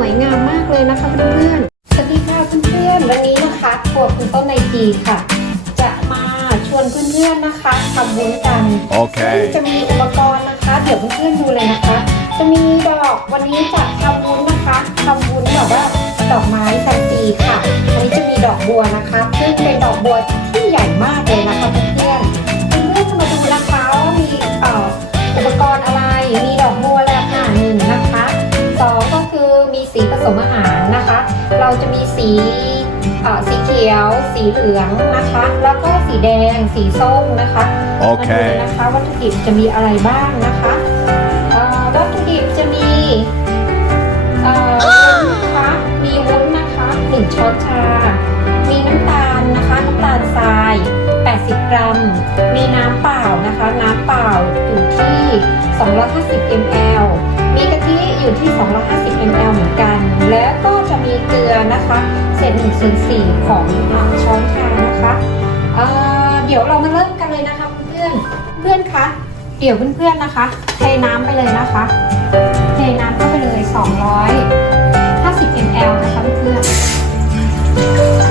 วยงามมากเลยนะคะเพื่อนๆสวัสดีค่ะเพื่อนๆวันนี้นะคะครัวคุณต้นในจีค่ะ จะมาชวนเพื่อนๆนะคะทำวุ้นกันโอเคซึ่งจะมีอุปกรณ์นะคะ เดี๋ยวเพื่อนๆดูเลยนะคะ จะมีดอกวันนี้จะทำวุ้นนะคะทำวุ้นแบบว่าดอกไม้แฟนซีค่ะวันนี้จะมีดอกบัวนะคะ ซึ่งเป็นดอกบัวที่ใหญ่มากเลยนะคะเพื่อน สีเอ่อสีเขียว สีเหลืองนะคะ แล้วก็สีแดง สีส้มนะคะโอเคมาดูนะคะวัตถุดิบจะมีอะไรบ้างนะคะเอ่อวัตถุดิบจะมีเอ่อวุ้นนะคะมีวุ้นนะคะหนึ่งช้อนชา มีน้ำตาลนะคะน้ำตาลทราย 80 กรัม มีน้ำเปล่านะคะ น้ำเปล่าอยู่ที่ 250 ml มีกะทิอยู่ที่ 250 ml เหมือนกัน แล้วก็จะมีเก ลือนะคะเศษหนึ่งส่วนสี่ของช้อนชานะคะเเดี๋ยวเรามาเริ่มกันเลยนะคะเพื่อนเพื่อนคะเดี๋ยวเพื่อนๆนะคะเทน้ำไปเลยนะคะเทน้ำเข้าไปเลย 250 ml นะคะเพื่อนๆ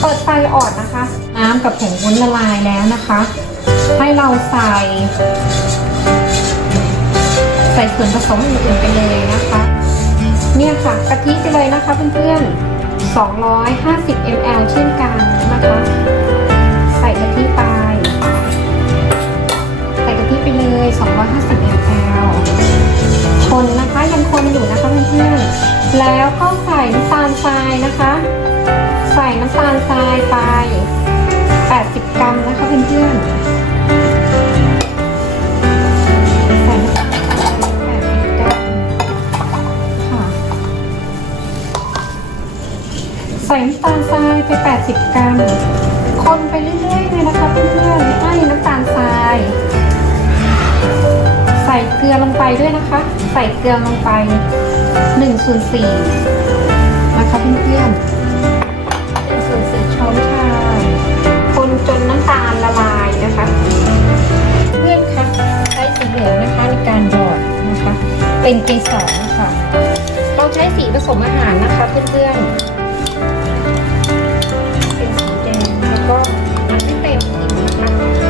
เปิดไฟอ่อนนะคะ น้ำกับผงวุ้นละลายแล้วนะคะ ให้เราใส่ ใส่ส่วนผสมอื่นๆไปเลยนะคะ เนี่ยค่ะกะทิไปเลยนะคะเพื่อนๆ 250 ml เช่นกันนะคะ ใส่กะทิไป ใส่กะทิไปเลย 250 ml คนนะคะยังคนอยู่นะคะเพื่อนๆ แล้วก็ใส่น้ำตาลทรายนะคะ ใส่น้ำตาลทรายไป 80 กรัมนะคะเพื่อนๆใส่น้ำตาลทราย80 กรัมค่ะ ใส่น้ำตาลทรายไป 80 กรัม คนไปเรื่อยๆเลยนะคะเพื่อนๆให้น้ำตาลทราย ใส่เกลือลงไปด้วยนะคะ ใส่เกลือลงไป1ส่วน4นะคะเพื่อนๆ เป็นเกสรค่ะ เราใช้สีผสมอาหารนะคะเพื่อนๆ เป็นสีแดงแล้วก็มันไม่เต็มพิมพ์นะคะ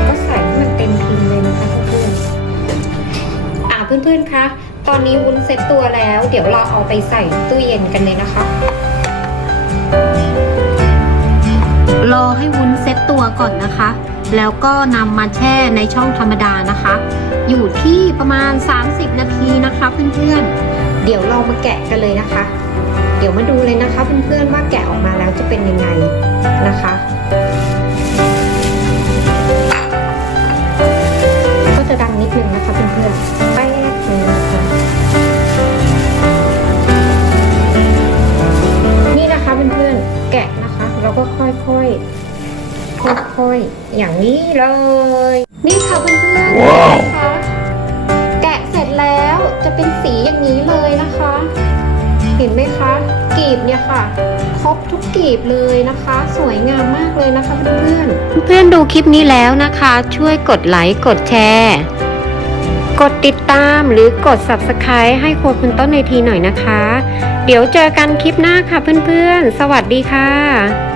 ก็ใส่ให้มันเต็มพิมพ์เลยนะคะเพื่อนๆ อ่าเพื่อนๆ คะ ตอนนี้วุ้นเซ็ตตัวแล้ว เดี๋ยวเราเอาไปใส่ตู้เย็นกันเลยนะคะ รอให้วุ้นเซ็ตตัวก่อนนะคะ แล้วก็นำมาแช่ในช่องธรรมดานะคะ อยู่ที่ประมาณ 30 นาทีนะคะเพื่อนๆ เดี๋ยวเรามาแกะกันเลยนะคะ เดี๋ยวมาดูเลยนะคะเพื่อนๆว่าแกะออกมาแล้วจะเป็นยังไงนะคะ อยๆอย่างนี้เลย นี่ค่ะเพื่อนๆว้าวนะคะแกะเสร็จแล้วจะเป็นสีอย่างนี้เลยนะคะ เห็นไหมคะกลีบเนี่ยค่ะ ครบทุกกลีบเลยนะคะ สวยงามมากเลยนะคะเพื่อนๆเพื่อนๆดูคลิปนี้แล้วนะคะ ช่วยกดไลค์กดแชร์กดติดตามหรือกด subscribe ให้ครัวคุณต้นในทีหน่อยนะคะ เดี๋ยวเจอกันคลิปหน้าค่ะเพื่อนๆ สวัสดีค่ะ